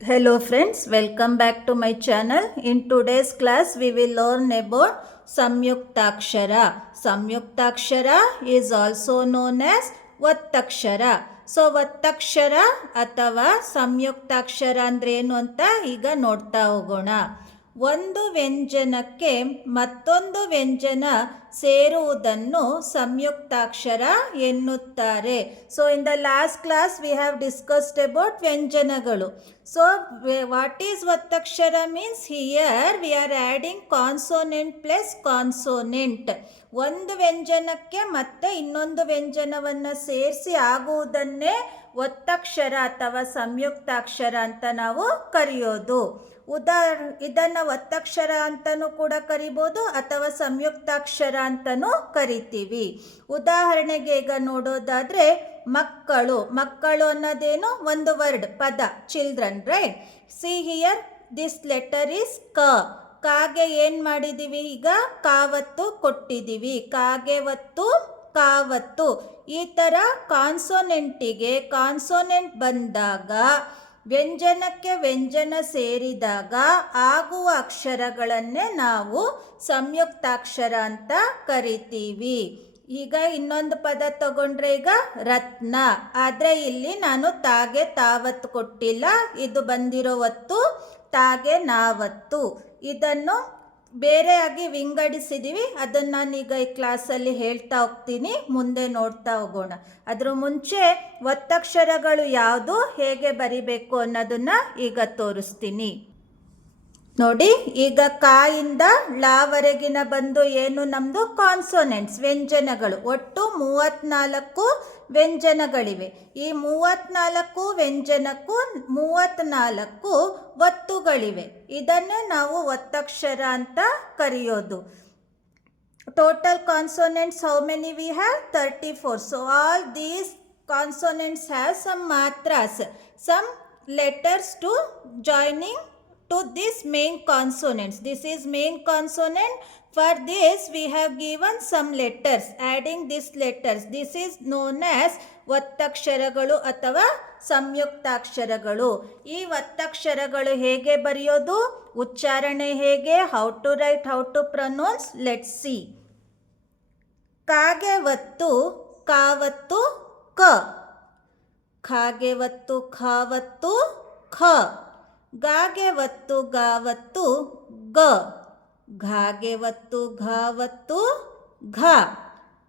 Hello friends, welcome back to my channel. In today's class, we will learn about Samyuktakshara. Samyuktakshara is also known as Vattakshara. So ಒತ್ತಕ್ಷರ ಅಥವಾ ಸಂಯುಕ್ತಾಕ್ಷರ ಅಂದ್ರೆ ಏನು ಅಂತ ಈಗ ನೋಡ್ತಾ ಹೋಗೋಣ. ಒಂದು ವ್ಯಂಜನಕ್ಕೆ ಮತ್ತೊಂದು ವ್ಯಂಜನ ಸೇರುವುದನ್ನು ಸಂಯುಕ್ತಾಕ್ಷರ ಎನ್ನುತ್ತಾರೆ. So in the last class we have discussed about ವ್ಯಂಜನಗಳು. ಸೊ ವಾಟ್ ಈಸ್ ಒತ್ತಕ್ಷರ means here we are adding consonant plus consonant. ಒಂದು ವ್ಯಂಜನಕ್ಕೆ ಮತ್ತೆ ಇನ್ನೊಂದು ವ್ಯಂಜನವನ್ನು ಸೇರಿಸಿ ಆಗುವುದನ್ನೇ ಒತ್ತಕ್ಷರ ಅಥವಾ ಸಂಯುಕ್ತಾಕ್ಷರ ಅಂತ ನಾವು ಕರೆಯೋದು. ಇದನ್ನು ಒತ್ತಕ್ಷರ ಅಂತಲೂ ಕೂಡ ಕರಿಬೋದು ಅಥವಾ ಸಂಯುಕ್ತಾಕ್ಷರ ಅಂತಲೂ ಕರಿತೀವಿ. ಉದಾಹರಣೆಗೆ ಈಗ ನೋಡೋದಾದರೆ ಮಕ್ಕಳು. ಮಕ್ಕಳು ಅನ್ನೋದೇನು ಒಂದು ವರ್ಡ್, ಪದ, children, right? See here this letter is ಕ. ಕಾಗೆ ಏನು ಮಾಡಿದ್ದೀವಿ, ಈಗ ಕಾವತ್ತು ಕೊಟ್ಟಿದ್ದೀವಿ. ಕಾಗೆ ಒತ್ತು ಕಾವತ್ತು. ಈ ಥರ ಕಾನ್ಸೋನೆಂಟಿಗೆ ಕಾನ್ಸೋನೆಂಟ್ ಬಂದಾಗ, ವ್ಯಂಜನಕ್ಕೆ ವ್ಯಂಜನ ಸೇರಿದಾಗ ಆಗುವ ಅಕ್ಷರಗಳನ್ನೇ ನಾವು ಸಂಯುಕ್ತಾಕ್ಷರ ಅಂತ ಕರಿತೀವಿ. ಈಗ ಇನ್ನೊಂದು ಪದ ತಗೊಂಡ್ರೆ ಈಗ ರತ್ನ. ಆದರೆ ಇಲ್ಲಿ ನಾನು ತಾಗೆ ತಾವತ್ತು ಕೊಟ್ಟಿಲ್ಲ, ಇದು ಬಂದಿರೋ ಒತ್ತು ತಾಗೆ ನಾವತ್ತು. ಇದನ್ನು ಬೇರೆಯಾಗಿ ವಿಂಗಡಿಸಿದ್ದೀವಿ. ಅದನ್ನು ನಾನೀಗ ಈ ಕ್ಲಾಸಲ್ಲಿ ಹೇಳ್ತಾ ಹೋಗ್ತೀನಿ, ಮುಂದೆ ನೋಡ್ತಾ ಹೋಗೋಣ. ಅದರ ಮುಂಚೆ ಒತ್ತಕ್ಷರಗಳು ಯಾವುದು, ಹೇಗೆ ಬರಿಬೇಕು ಅನ್ನೋದನ್ನು ಈಗ ತೋರಿಸ್ತೀನಿ. ನೋಡಿ, ಈಗ ಕಾಯಿಂದ ಲಾವರೆಗಿನ ಬಂದು ಏನು ನಮ್ಮದು ಕಾನ್ಸೋನೆಂಟ್ಸ್, ವ್ಯಂಜನಗಳು. ಒಟ್ಟು 34 ವ್ಯಂಜನಗಳಿವೆ. ಈ 34 ವ್ಯಂಜನಕ್ಕೂ 34 ಒತ್ತುಗಳಿವೆ. ಇದನ್ನೇ ನಾವು ಒತ್ತಕ್ಷರ ಅಂತ ಕರೆಯೋದು. Total consonants, how many we have? 34. So all these consonants have some matras, some letters to joining to this main consonants. This is main consonant. For this we have given some letters, adding these letters. This is known as ಒತ್ತಕ್ಷರಗಳು ಅಥವಾ ಸಂಯುಕ್ತಾಕ್ಷರಗಳು. ಈ ಒತ್ತಕ್ಷರಗಳು ಹೇಗೆ ಬರೆಯೋದು, ಉಚ್ಚಾರಣೆ ಹೇಗೆ, how to write, how to pronounce, let's see. ಕಾಗೆ ಒತ್ತು ಕಾವತ್ತು ಕ. ಖಾಗೆ ಒತ್ತು ಖಾವತ್ತು ಖ. ಗಾಗೆ ಒತ್ತು ಗಾವತ್ತು ಗ. ಘಾಗೆ ಒತ್ತು ಘಾವತ್ತು ಘ.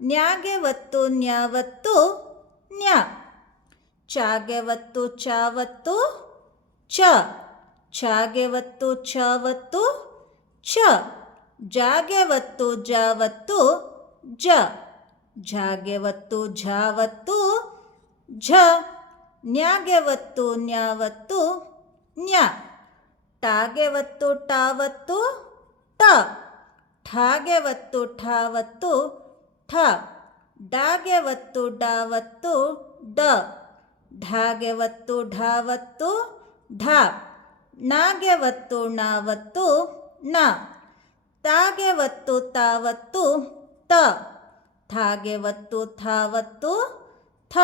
ನ್ಯಾಗೆ ಒತ್ತು ನ್ಯಾವತ್ತು ನ್ಯ. ಚಾಗೆ ಒತ್ತು ಚಾವತ್ತು ಚ. ಛಾಗೆ ಒತ್ತು ಛಾವತ್ತು ಛ. ಜಾಗೆ ಒತ್ತು ಜಾವತ್ತು ಜ. ಝಾಗೆ ಒತ್ತು ಝಾವತ್ತು ಝ. ನ್ಯಾಗೆ ಒತ್ತು ನ್ಯಾವತ್ತು ನ್ಯ. ಟಾಗೆ ಒತ್ತು ಟಾವತ್ತು ಟ. ಠಾಗೆ ಒತ್ತು ಠಾವತ್ತು ಠ. ಡಾಗೆ ಒತ್ತು ಡಾವತ್ತು ಡ. ಢಾಗೆ ಒತ್ತು ಢಾವತ್ತು ಢ. ನಾಗೆ ಒತ್ತು ನಾವತ್ತು ನ. ತಾಗೆ ಒತ್ತು ತಾವತ್ತು ತ. ಥಾಗೆ ಒತ್ತು ಥಾವತ್ತು ಥ.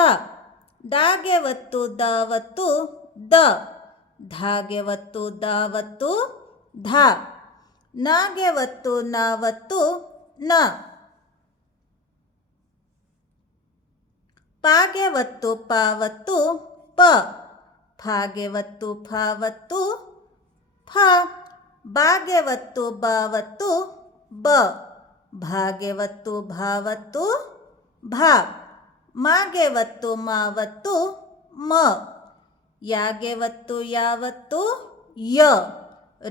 ದಾಗೆ ಒತ್ತು ದಾವತ್ತು ದ. ಧಾಗೆ ಒತ್ತು ದಾವತ್ತು ಧ. ನಾಗೆ ಒತ್ತು ನಾವತ್ತು ನ. ಪಾಗೆ ಒತ್ತು ಪಾವತ್ತು ಪ. ಫಾಗೆ ಒತ್ತು ಫಾವತ್ತು ಫ. ಬಾಗೆ ಒತ್ತು ಬಾವತ್ತು ಬ. ಭಾಗೆ ಒತ್ತು ಭಾವತ್ತು ಭ. ಮಾಗೆ ಒತ್ತು ಮಾವತ್ತು ಮ. ಯಾಗೆ ಒತ್ತು ಯಾವತ್ತು ಯ.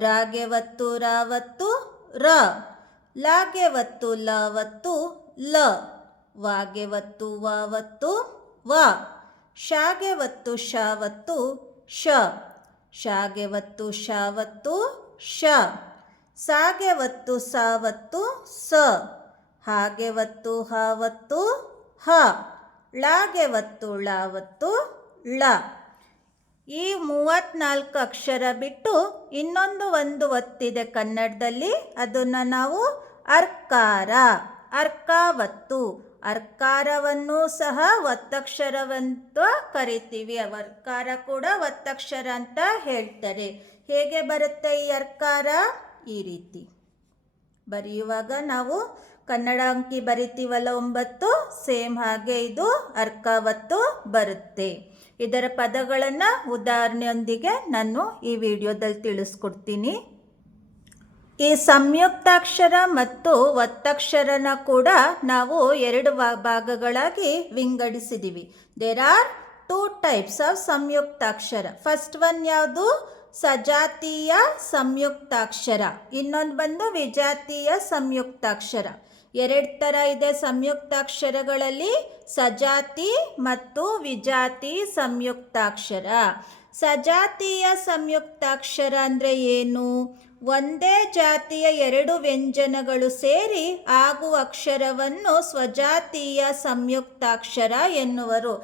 ರಾಗೆ ಒತ್ತು ರಾವತ್ತು ರ. ಲಾಗೆ ಒತ್ತು ಲಾವತ್ತು ಲ. ವಾಗೆ ಒತ್ತು ವಾವತ್ತು ವ. ಶಾಗೆ ಒತ್ತು ಶಾವತ್ತು ಶ. ಶಾಗೆ ಒತ್ತು ಶಾವತ್ತು ಶ. ಸಾಗೆ ಒತ್ತು ಸಾವತ್ತು ಸ. ಹಾಗೆ ಒತ್ತು ಹಾವತ್ತು ಹ. ಳಾಗೆ ಒತ್ತು ಳಾವತ್ತು ಳ. ಈ 34 ಅಕ್ಷರ ಬಿಟ್ಟು ಇನ್ನೊಂದು ಒಂದು ಒತ್ತಿದೆ ಕನ್ನಡದಲ್ಲಿ, ಅದನ್ನು ನಾವು ಅರ್ಕಾರ, ಅರ್ಕಾವತ್ತು, ಅರ್ಕಾರವನ್ನು ಸಹ ಒತ್ತಕ್ಷರವಂತ ಕರಿತೀವಿ. ಅರ್ಕಾರ ಕೂಡ ಒತ್ತಕ್ಷರ ಅಂತ ಹೇಳ್ತಾರೆ. ಹೇಗೆ ಬರುತ್ತೆ ಈ ಅರ್ಕಾರ? ಈ ರೀತಿ ಬರೆಯುವಾಗ ನಾವು ಕನ್ನಡ ಅಂಕಿ ಬರಿತೀವಲ್ಲ 9, ಸೇಮ್ ಹಾಗೆ ಇದು ಅರ್ಕಾವತ್ತು ಬರುತ್ತೆ. ಇದರ ಪದಗಳನ್ನು ಉದಾಹರಣೆಯೊಂದಿಗೆ ನಾನು ಈ ವಿಡಿಯೋದಲ್ಲಿ ತಿಳಿಸ್ಕೊಡ್ತೀನಿ. ಈ ಸಂಯುಕ್ತಾಕ್ಷರ ಮತ್ತು ಒತ್ತಕ್ಷರನ ಕೂಡ ನಾವು 2 ಭಾಗಗಳಾಗಿ ವಿಂಗಡಿಸಿದ್ದೀವಿ. ದೇರ್ ಆರ್ 2 ಟೈಪ್ಸ್ ಆಫ್ ಸಂಯುಕ್ತಾಕ್ಷರ. ಫಸ್ಟ್ ಒನ್ ಯಾವುದು? ಸಜಾತೀಯ ಸಂಯುಕ್ತಾಕ್ಷರ. ಇನ್ನೊಂದು ಬಂದು ವಿಜಾತೀಯ ಸಂಯುಕ್ತಾಕ್ಷರ. 2 ಥರ ಇದೆ ಸಂಯುಕ್ತಾಕ್ಷರಗಳಲ್ಲಿ, ಸಜಾತಿ ಮತ್ತು ವಿಜಾತಿ ಸಂಯುಕ್ತಾಕ್ಷರ. ಸಜಾತೀಯ ಸಂಯುಕ್ತಾಕ್ಷರ ಅಂದರೆ ಏನು? ಒಂದೇ ಜಾತಿಯ 2 ವ್ಯಂಜನಗಳು ಸೇರಿ ಆಗುವ ಅಕ್ಷರವನ್ನು ಸ್ವಜಾತೀಯ ಸಂಯುಕ್ತಾಕ್ಷರ ಎನ್ನುವರು.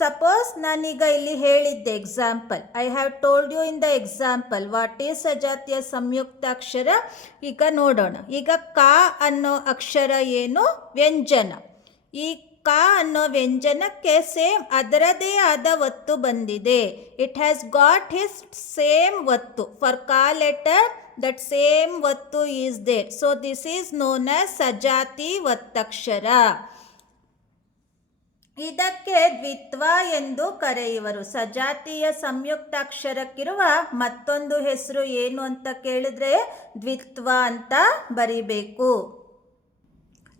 ಸಪೋಸ್ ನಾನೀಗ ಇಲ್ಲಿ ಹೇಳಿದ್ದೆ example, I have told you in the example what is ಸಜಾತೀಯ ಸಂಯುಕ್ತಾಕ್ಷರ. ಈಗ ನೋಡೋಣ. ಈಗ ಕ ಅನ್ನೋ ಅಕ್ಷರ ಏನು? ವ್ಯಂಜನ. ಈ ಕ ಅನ್ನೋ ವ್ಯಂಜನಕ್ಕೆ ಸೇಮ್ ಅದರದೇ ಆದ ಒತ್ತು ಬಂದಿದೆ. It has got his same ಒತ್ತು. ಫಾರ್ ಕ ಲೆಟರ್ ದಟ್ ಸೇಮ್ ಒತ್ತು is there. So this is known as ಸಜಾತಿ ಒತ್ತಕ್ಷರ. ಇದಕ್ಕೆ ದ್ವಿತ್ವ ಎಂದು ಕರೆಯುವರು. ಸಜಾತೀಯ ಸಂಯುಕ್ತಾಕ್ಷರಕ್ಕಿರುವ ಮತ್ತೊಂದು ಹೆಸರು ಏನು ಅಂತ ಕೇಳಿದ್ರೆ ದ್ವಿತ್ವ ಅಂತ ಬರಿಬೇಕು.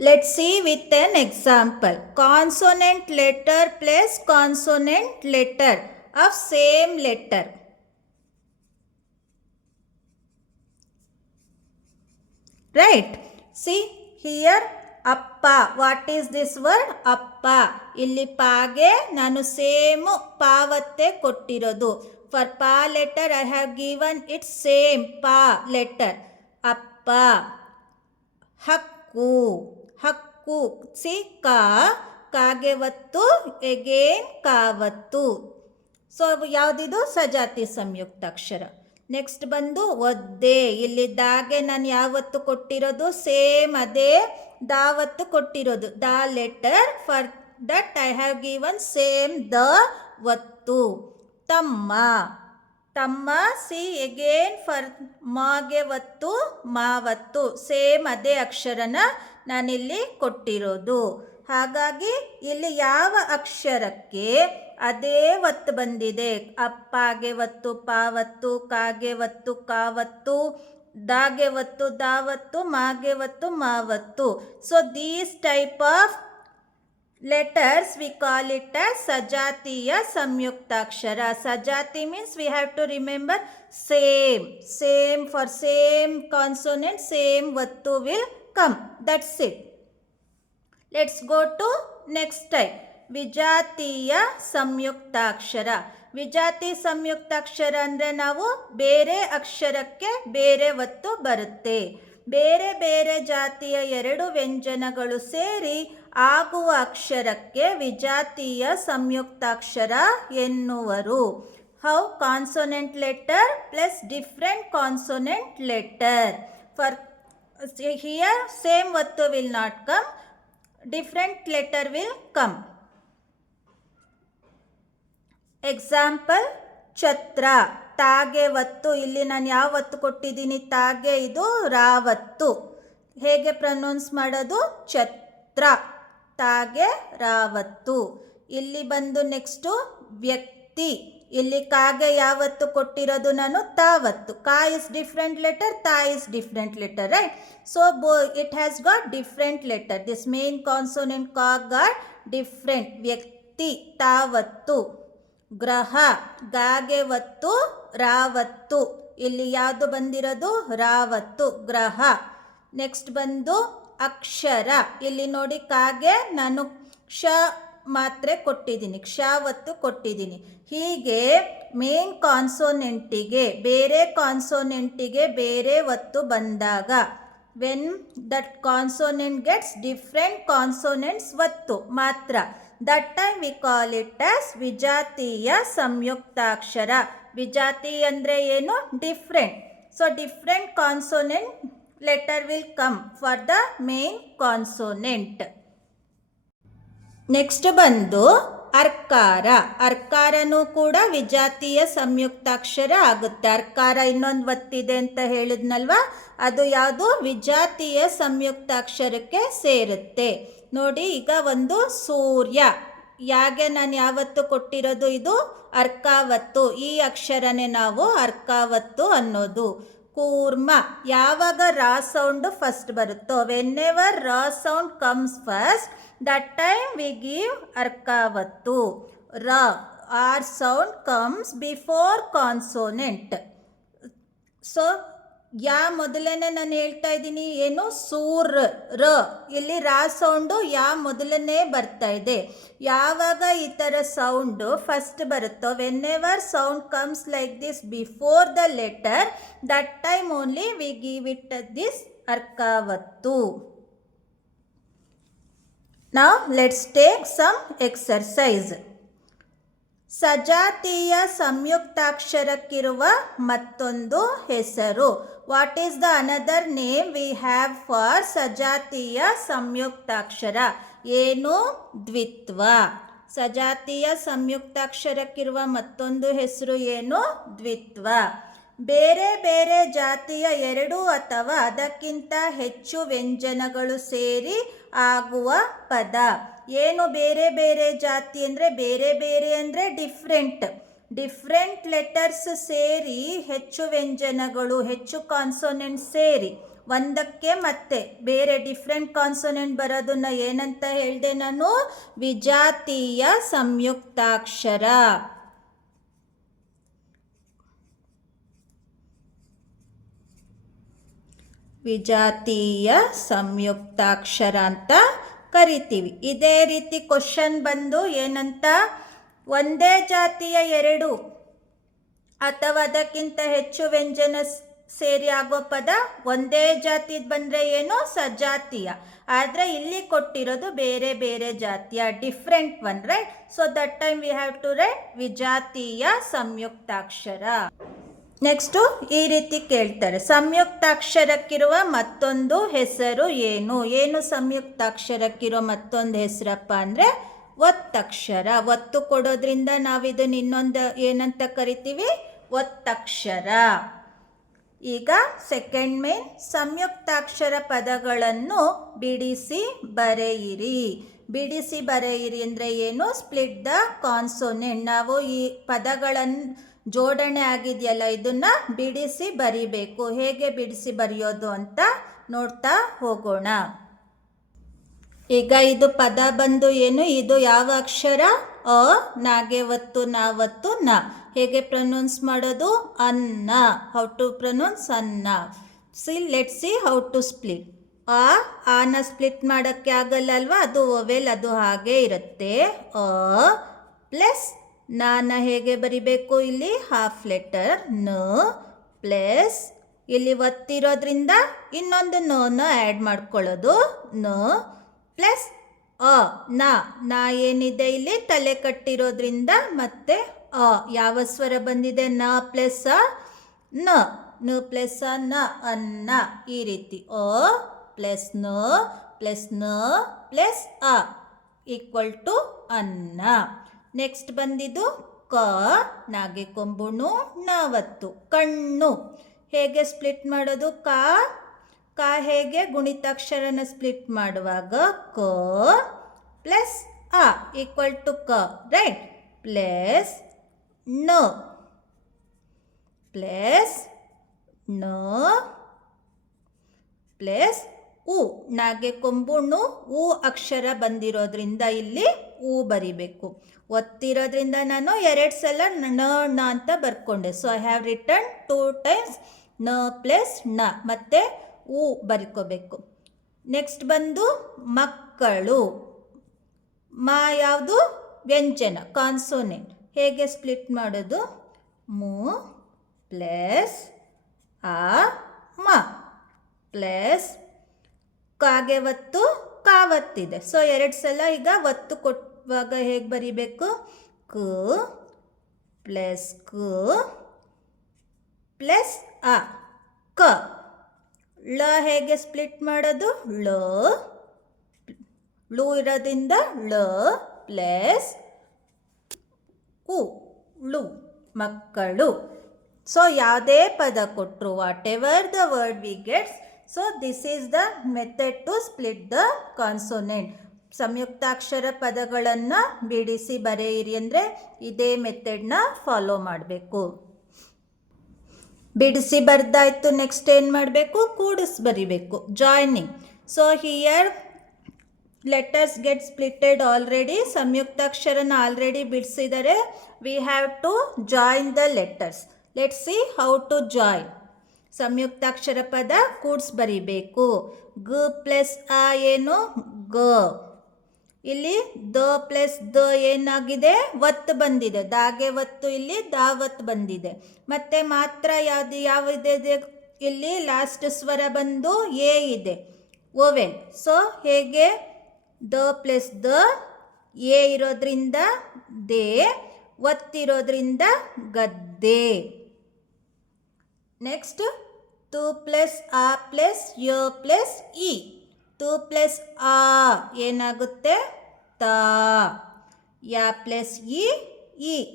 Let's see with an example. Consonant letter plus consonant letter of same letter. Right. See here ಅಪ್ಪ. What is this word? ಅಪ್ಪ. ಇಲ್ಲಿ ಪಾಗೆ ನಾನು ಸೇಮು ಪಾವತ್ತೆ ಕೊಟ್ಟಿರೋದು. ಫಾರ್ ಪಾ letter I have given it same ಪಾ ಲೆಟರ್. ಅಪ್ಪ. ಹಕ್ಕು. ಹಕ್ಕು. ಸಿ ಕಾಗೆ ಒತ್ತು, ಎಗೇನ್ ಕಾವತ್ತು. ಸೊ ಯಾವುದಿದು? ಸಜಾತಿ ಸಂಯುಕ್ತಾಕ್ಷರ. ನೆಕ್ಸ್ಟ್ ಬಂದು ಒದ್ದೆ. ಇಲ್ಲಿ ದಾಗೆ ನಾನು ಯಾವತ್ತು ಕೊಟ್ಟಿರೋದು? ಸೇಮ್ ಅದೇ ದಾವತ್ತು ಕೊಟ್ಟಿರೋದು. The letter. For that I have given same the ಒತ್ತು. ತಮ್ಮ. ತಮ್ಮ. ಸಿ ಎಗೇನ್ ಫಾರ್ ಮಾಗೆ ಒತ್ತು, ಮಾವತ್ತು. ಸೇಮ್ ಅದೇ ಅಕ್ಷರನ ನಾನಿಲ್ಲಿ ಕೊಟ್ಟಿರೋದು. ಹಾಗಾಗಿ ಇಲ್ಲಿ ಯಾವ ಅಕ್ಷರಕ್ಕೆ ಅದೇ ಒತ್ತು ಬಂದಿದೆ? ಅಪ್ಪಾಗೆ ಒತ್ತು ಪಾವತ್ತು, ಕಾಗೆ ಒತ್ತು ಕಾವತ್ತು, ದಾಗೆ ಒತ್ತು ದಾವತ್ತು, ಮಾಗೆ ಒತ್ತು ಮಾವತ್ತು. So these type of letters we call it as ಸಜಾತೀಯ ಸಂಯುಕ್ತಾಕ್ಷರ. ಸಜಾತಿ means we have to remember same. Same for same consonant, same ಒತ್ತು will come. That's it. Let's go to next type. ವಿಜಾತೀಯ ಸಂಯುಕ್ತಾಕ್ಷರ. ವಿಜಾತಿ ಸಂಯುಕ್ತಾಕ್ಷರ ಅಂದರೆ ನಾವು ಬೇರೆ ಅಕ್ಷರಕ್ಕೆ ಬೇರೆ ಒತ್ತು ಬರುತ್ತೆ. ಬೇರೆ ಬೇರೆ ಜಾತಿಯ 2 ವ್ಯಂಜನಗಳು ಸೇರಿ ಆಗುವ ಅಕ್ಷರಕ್ಕೆ ವಿಜಾತೀಯ ಸಂಯುಕ್ತಾಕ್ಷರ ಎನ್ನುವರು. How? Consonant letter plus different consonant letter. For here same ಒತ್ತು will not come, different letter will come. Example ಛತ್ರ. ತಾಗೆ ಒತ್ತು. ಇಲ್ಲಿ ನಾನು ಯಾವ ಒತ್ತು ಕೊಟ್ಟಿದ್ದೀನಿ? ತಾಗೆ. ಇದು ರಾವತ್ತು. ಹೇಗೆ ಪ್ರೊನೌನ್ಸ್ ಮಾಡೋದು? ಛತ್ರ. ತಾಗೆ ರಾವತ್ತು. ಇಲ್ಲಿ ಬಂದು ನೆಕ್ಸ್ಟು ವ್ಯಕ್ತಿ. ಇಲ್ಲಿ ಕಾಗೆ ಯಾವತ್ತು ಕೊಟ್ಟಿರೋದು ನಾನು? ತಾವತ್ತು. ಕಾ ಇಸ್ ಡಿಫ್ರೆಂಟ್ ಲೆಟರ್, ತಾ is different letter, right? So it has got different letter. This main consonant ಕಾ ಗಾಟ್ ಡಿಫ್ರೆಂಟ್. ವ್ಯಕ್ತಿ ತಾವತ್ತು. ಗ್ರಹ. ಗಾಗೆ ಒತ್ತು ರಾವತ್ತು. ಇಲ್ಲಿ ಯಾವುದು ಬಂದಿರೋದು? ರಾವತ್ತು. ಗ್ರಹ. ನೆಕ್ಸ್ಟ್ ಬಂದು ಅಕ್ಷರ. ಇಲ್ಲಿ ನೋಡಿ ಕಾಗೆ ನಾನು ಕ್ಷ ಮಾತ್ರೆ ಕೊಟ್ಟಿದ್ದೀನಿ, ಕ್ಷ ಒತ್ತು ಕೊಟ್ಟಿದ್ದೀನಿ. ಹೀಗೆ ಮೇನ್ ಕಾನ್ಸೋನೆಂಟಿಗೆ ಬೇರೆ ಕಾನ್ಸೋನೆಂಟಿಗೆ ಬೇರೆ ಒತ್ತು ಬಂದಾಗ, when that consonant gets different consonants ಒತ್ತು ಮಾತ್ರ, that time we call it as ವಿಜಾತೀಯ ಸಂಯುಕ್ತಾಕ್ಷರ. ವಿಜಾತಿ ಅಂದರೆ ಏನು? Different. So different consonant letter will come for the main consonant. Next ಬಂದು ಅರ್ಕಾರ. ಅರ್ಕಾರನೂ ಕೂಡ ವಿಜಾತೀಯ ಸಂಯುಕ್ತಾಕ್ಷರ ಆಗುತ್ತೆ. ಅರ್ಕಾರ ಇನ್ನೊಂದು ಒತ್ತಿದೆ ಅಂತ ಹೇಳಿದ್ನಲ್ವ, ಅದು ಯಾವುದು ವಿಜಾತೀಯ ಸಂಯುಕ್ತಾಕ್ಷರಕ್ಕೆ ಸೇರುತ್ತೆ. ನೋಡಿ, ಈಗ ಒಂದು ಸೂರ್ಯ, ಯಾಗೆ ನಾನು ಯಾವತ್ತು ಕೊಟ್ಟಿರೋದು, ಇದು ಅರ್ಕಾವತ್ತು. ಈ ಅಕ್ಷರನೇ ನಾವು ಅರ್ಕಾವತ್ತು ಅನ್ನೋದು. ಕೂರ್ಮ, ಯಾವಾಗ ರಾ ಸೌಂಡ್ ಫಸ್ಟ್ ಬರುತ್ತೋ, ವೆನ್ ಎವರ್ ರಾ sound comes first, that time we give ಅರ್ಕಾವತ್ತು. ರ, R sound comes before consonant. So ಯಾ ಮೊದಲನೇ ನಾನು ಹೇಳ್ತಾ ಇದ್ದೀನಿ, ಏನು ಸೂರ್ ರ, ಇಲ್ಲಿ ರಾ ಸೌಂಡು ಯಾ ಮೊದಲನೇ ಬರ್ತಾ ಇದೆ. ಯಾವಾಗ ಈ ಥರ ಸೌಂಡು ಫಸ್ಟ್ ಬರುತ್ತೋ, whenever sound comes like this before the letter, that time only we give it this ಅರ್ಕಾವತ್ತು. Now let's take some exercise. ಸಜಾತೀಯ ಸಂಯುಕ್ತಾಕ್ಷರಕ್ಕಿರುವ ಮತ್ತೊಂದು ಹೆಸರು. What is the another name we have for ಸಜಾತೀಯ ಸಂಯುಕ್ತಾಕ್ಷರ? ಏನು? ದ್ವಿತ್ವ. ಸಜಾತೀಯ ಸಂಯುಕ್ತಾಕ್ಷರಕ್ಕಿರುವ ಮತ್ತೊಂದು ಹೆಸರು ಏನು? ದ್ವಿತ್ವ. ಬೇರೆ ಬೇರೆ ಜಾತಿಯ 2 ಅಥವಾ ಅದಕ್ಕಿಂತ ಹೆಚ್ಚು ವ್ಯಂಜನಗಳು ಸೇರಿ ಆಗುವ ಪದ. ಏನು ಬೇರೆ ಬೇರೆ ಜಾತಿ ಅಂದರೆ? ಬೇರೆ ಬೇರೆ ಅಂದರೆ ಡಿಫ್ರೆಂಟ್ ಲೆಟರ್ಸ್ ಸೇರಿ ಹೆಚ್ಚು ವ್ಯಂಜನಗಳು, ಹೆಚ್ಚು ಕಾನ್ಸೋನೆಂಟ್ ಸೇರಿ ಒಂದಕ್ಕೆ ಮತ್ತೆ ಬೇರೆ ಡಿಫ್ರೆಂಟ್ ಕಾನ್ಸೋನೆಂಟ್ ಬರೋದನ್ನ ಏನಂತ ಹೇಳಿದೆ ನಾನು? ವಿಜಾತೀಯ ಸಂಯುಕ್ತಾಕ್ಷರ. ವಿಜಾತೀಯ ಸಂಯುಕ್ತಾಕ್ಷರ ಅಂತ ಕರಿತೀವಿ. ಇದೇ ರೀತಿ ಕ್ವಶನ್ ಬಂದು ಏನಂತ, ಒಂದೇ ಜಾತಿಯ 2 ಅಥವಾ ಅದಕ್ಕಿಂತ ಹೆಚ್ಚು ವ್ಯಂಜನ ಸೇರಿ ಆಗೋ ಪದ ಒಂದೇ ಜಾತಿದ್ ಬಂದರೆ ಏನು? ಸಜಾತೀಯ. ಆದರೆ ಇಲ್ಲಿ ಕೊಟ್ಟಿರೋದು ಬೇರೆ ಬೇರೆ ಜಾತಿಯ, different one, right? So that time we have to write ವಿಜಾತೀಯ ಸಂಯುಕ್ತಾಕ್ಷರ. ನೆಕ್ಸ್ಟು ಈ ರೀತಿ ಕೇಳ್ತಾರೆ, ಸಂಯುಕ್ತಾಕ್ಷರಕ್ಕಿರುವ ಮತ್ತೊಂದು ಹೆಸರು ಏನು? ಏನು ಸಂಯುಕ್ತಾಕ್ಷರಕ್ಕಿರೋ ಮತ್ತೊಂದು ಹೆಸರಪ್ಪ ಅಂದರೆ ಒತ್ತಕ್ಷರ. ಒತ್ತು ಕೊಡೋದ್ರಿಂದ ನಾವು ಇದನ್ನು ಇನ್ನೊಂದು ಏನಂತ ಕರಿತೀವಿ? ಒತ್ತಕ್ಷರ. ಈಗ ಸೆಕೆಂಡ್ ಮೇನ್, ಸಂಯುಕ್ತಾಕ್ಷರ ಪದಗಳನ್ನು ಬಿಡಿಸಿ ಬರೆಯಿರಿ. ಬಿಡಿಸಿ ಬರೆಯಿರಿ ಅಂದರೆ ಏನು? Split the consonant. ನಾವು ಈ ಪದಗಳನ್ನು ಜೋಡಣೆ ಆಗಿದೆಯಲ್ಲ, ಇದನ್ನ ಬಿಡಿಸಿ ಬರಿಬೇಕು. ಹೇಗೆ ಬಿಡಿಸಿ ಬರೆಯೋದು ಅಂತ ನೋಡ್ತಾ ಹೋಗೋಣ. ಈಗ ಇದು ಪದ ಬಂದು ಏನು? ಇದು ಯಾವ ಅಕ್ಷರ? ಅ, ನಾಗೆ ಒತ್ತು, ನಾವತ್ತು ನ. ಹೇಗೆ ಪ್ರೊನೌನ್ಸ್ ಮಾಡೋದು? ಅನ್ನ. How to pronounce? ಅನ್ನ. Let's see how to split. ಆನ ಸ್ಪ್ಲಿಟ್ ಮಾಡೋಕ್ಕೆ ಆಗಲ್ಲ ಅಲ್ವಾ, ಅದು ಒವೆಲ್, ಅದು ಹಾಗೆ ಇರುತ್ತೆ. ಅ ಪ್ಲಸ್ ನಾನ ಹೇಗೆ ಬರಿಬೇಕು? ಇಲ್ಲಿ ಹಾಫ್ ಲೆಟರ್ ನ ಪ್ಲಸ್ ಇಲ್ಲಿ ಒತ್ತಿರೋದ್ರಿಂದ ಇನ್ನೊಂದು ನ ಆ್ಯಡ್ ಮಾಡ್ಕೊಳ್ಳೋದು. ನ ಪ್ಲಸ್ ಅ, ನಾ ಏನಿದೆ ಇಲ್ಲಿ ತಲೆ ಕಟ್ಟಿರೋದ್ರಿಂದ ಮತ್ತೆ ಅ. ಯಾವ ಸ್ವರ ಬಂದಿದೆ? ನ ಪ್ಲಸ್ ಅ, ನ ಪ್ಲಸ್ ಅ, ನ, ಅನ್ನ. ಈ ರೀತಿ ಅ ಪ್ಲಸ್ ನ ಪ್ಲಸ್ ನ ಪ್ಲಸ್ ಅ ಈಕ್ವಲ್ ಟು ಅನ್ನ. ನೆಕ್ಸ್ಟ್ ಬಂದಿದ್ದು ಕ, ನಾಗೆ ಕೊಂಬುಣು, ನಾವತ್ತು, ಕಣ್ಣು. ಹೇಗೆ ಸ್ಪ್ಲಿಟ್ ಮಾಡೋದು? ಕ ಹೇಗೆ ಗುಣಿತಾಕ್ಷರನ ಸ್ಪ್ಲಿಟ್ ಮಾಡುವಾಗ ಕ ಪ್ಲಸ್ ಅ ಈಕ್ವಲ್ ಟು ಕ, ರೈಟ್? ಪ್ಲಸ್ ನ ಪ್ಲಸ್ ನ ಪ್ಲಸ್ ಉ. ನಾಗೆ ಕೊಂಬುಣು ಉ ಅಕ್ಷರ ಬಂದಿರೋದ್ರಿಂದ ಇಲ್ಲಿ ಉ ಬರಿಬೇಕು. ಒತ್ತಿರೋದ್ರಿಂದ ನಾನು 2 ಸಲ ನ ಅಂತ ಬರ್ಕೊಂಡೆ. So I have written 2 times ನ ಪ್ಲಸ್ ನ, ಮತ್ತೆ ಉ ಬರ್ಕೋಬೇಕು. ನೆಕ್ಸ್ಟ್ ಬಂದು ಮಕ್ಕಳು. ಮಾ ಯಾವುದು? ವ್ಯಂಜನ, ಕಾನ್ಸೋನೆಂಟ್. ಹೇಗೆ ಸ್ಪ್ಲಿಟ್ ಮಾಡೋದು? ಮು ಪ್ಲಸ್ ಆ ಮ ಪ್ಲಸ್ ಕಾಗೆ ಒತ್ತು, ಕಾವತ್ತಿದೆ. ಸೊ 2 ಸಲ ಈಗ ಒತ್ತು ಕೊಟ್ಟುವಾಗ ಹೇಗೆ ಬರಿಬೇಕು? ಕ ಪ್ಲಸ್ ಕ ಪ್ಲಸ್ ಅ, ಕ. ಳ ಹೇಗೆ ಸ್ಪ್ಲಿಟ್ ಮಾಡೋದು? ಳ ಳು ಇರೋದ್ರಿಂದ ಳ ಪ್ಲಸ್ ಉ ಳು ಮಕ್ಕಳು. ಸೊ ಯಾವುದೇ ಪದ ಕೊಟ್ಟರು what ever the word we gets, so this is the method to split the consonant. ಸಂಯುಕ್ತಾಕ್ಷರ ಪದಗಳನ್ನು ಬಿಡಿಸಿ ಬರೆಯಿರಿ ಅಂದರೆ ಇದೇ ಮೆಥಡ್ನ ಫಾಲೋ ಮಾಡಬೇಕು. ಬಿಡಿಸಿ ಬರ್ದಾಯ್ತು, ನೆಕ್ಸ್ಟ್ ಏನು ಮಾಡಬೇಕು, ಕೂಡಿಸಿ ಬರಿಬೇಕು, joining. So here letters get splitted already. ಸಂಯುಕ್ತಾಕ್ಷರನ ಆಲ್ರೆಡಿ ಬಿಡಿಸಿದರೆ we have to join the letters. Let's see how to join. ಸಂಯುಕ್ತಾಕ್ಷರ ಪದ ಕೂಡ್ಸ್ ಬರಿಬೇಕು. ಗ ಪ್ಲಸ್ ಆ ಏನು, ಗ. ಇಲ್ಲಿ ದ ಪ್ಲಸ್ ದ ಏನಾಗಿದೆ, ಒತ್ತು ಬಂದಿದೆ, ದಾಗೆ ಒತ್ತು, ಇಲ್ಲಿ ದಾವತ್ ಬಂದಿದೆ. ಮತ್ತೆ ಮಾತ್ರ ಯಾವುದಿದೆ, ಇಲ್ಲಿ ಲಾಸ್ಟ್ ಸ್ವರ ಬಂದು ಎ ಇದೆ, ಓವೆಲ್. ಸೊ ಹೇಗೆ, ದ ಪ್ಲಸ್ ದ, ಎ ಇರೋದ್ರಿಂದ ದೇ, ಒತ್ತಿರೋದ್ರಿಂದ ಗದ್ದೆ. ನೆಕ್ಸ್ಟ್ ತು ಪ್ಲಸ್ ಆ ಪ್ಲಸ್ ಯ ಪ್ಲಸ್ ಇ. ತು ಪ್ಲಸ್ ಆ ಏನಾಗುತ್ತೆ, ತಾ. ಯಾ ಪ್ಲಸ್ ಇ,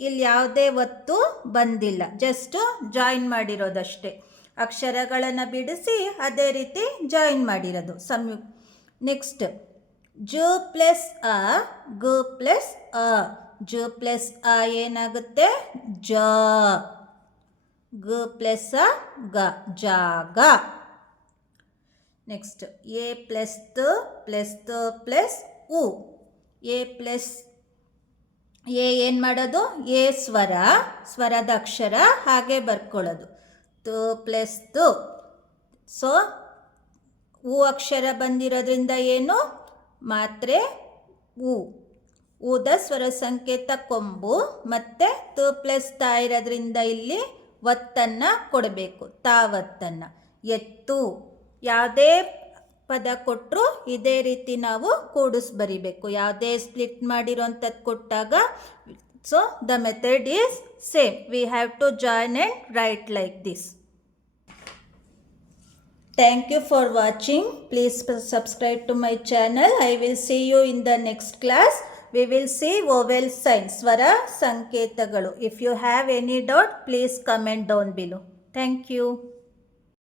ಇಲ್ಲಿ ಯಾವುದೇ ಒತ್ತು ಬಂದಿಲ್ಲ, ಜಸ್ಟ್ ಜಾಯಿನ್ ಮಾಡಿರೋದಷ್ಟೇ. ಅಕ್ಷರಗಳನ್ನು ಬಿಡಿಸಿ ಅದೇ ರೀತಿ ಜಾಯಿನ್ ಮಾಡಿರೋದು ನೆಕ್ಸ್ಟ್ ಜ ಪ್ಲಸ್ ಅ, ಗ ಪ್ಲಸ್ ಅ. ಜ ಪ್ಲಸ್ ಅ ಏನಾಗುತ್ತೆ, ಜ. ಗ ಪ್ಲಸ್ ಅ, ಗ, ಜಾಗ. ನೆಕ್ಸ್ಟ್ ಎ ಪ್ಲಸ್ ತ ಪ್ಲಸ್ ಉ. ಎ ಪ್ಲಸ್ ಎ ಏನು ಮಾಡೋದು, ಎ ಸ್ವರದ ಅಕ್ಷರ ಹಾಗೆ ಬರ್ಕೊಳ್ಳೋದು, ತ ಪ್ಲಸ್ ತು. ಸೊ ಉ ಅಕ್ಷರ ಬಂದಿರೋದ್ರಿಂದ ಏನು, ಮಾತ್ರೆ ಉ. ಊದ ಸ್ವರ ಸಂಕೇತ ಕೊಂಬು, ಮತ್ತು ತು ಪ್ಲಸ್ ತಾ ಇರೋದ್ರಿಂದ ಇಲ್ಲಿ ಒತ್ತನ್ನು ಕೊಡಬೇಕು, ತಾವತ್ತನ್ನು. ಎತ್ತು. ಯಾವುದೇ ಪದ ಕೊಟ್ಟರು ಇದೇ ರೀತಿ ನಾವು ಕೂಡಿಸಿ ಬರಿಬೇಕು. ಯಾವುದೇ ಸ್ಪ್ಲಿಟ್ ಮಾಡಿರೋಂಥದ್ದು ಕೊಟ್ಟಾಗ, so the method is same. We have to join and write like this. Thank you for watching. Please subscribe to my channel. I will see you in the next class. We will see vowel signs, swara sanketagalu. If you have any doubt, please comment down below. Thank you.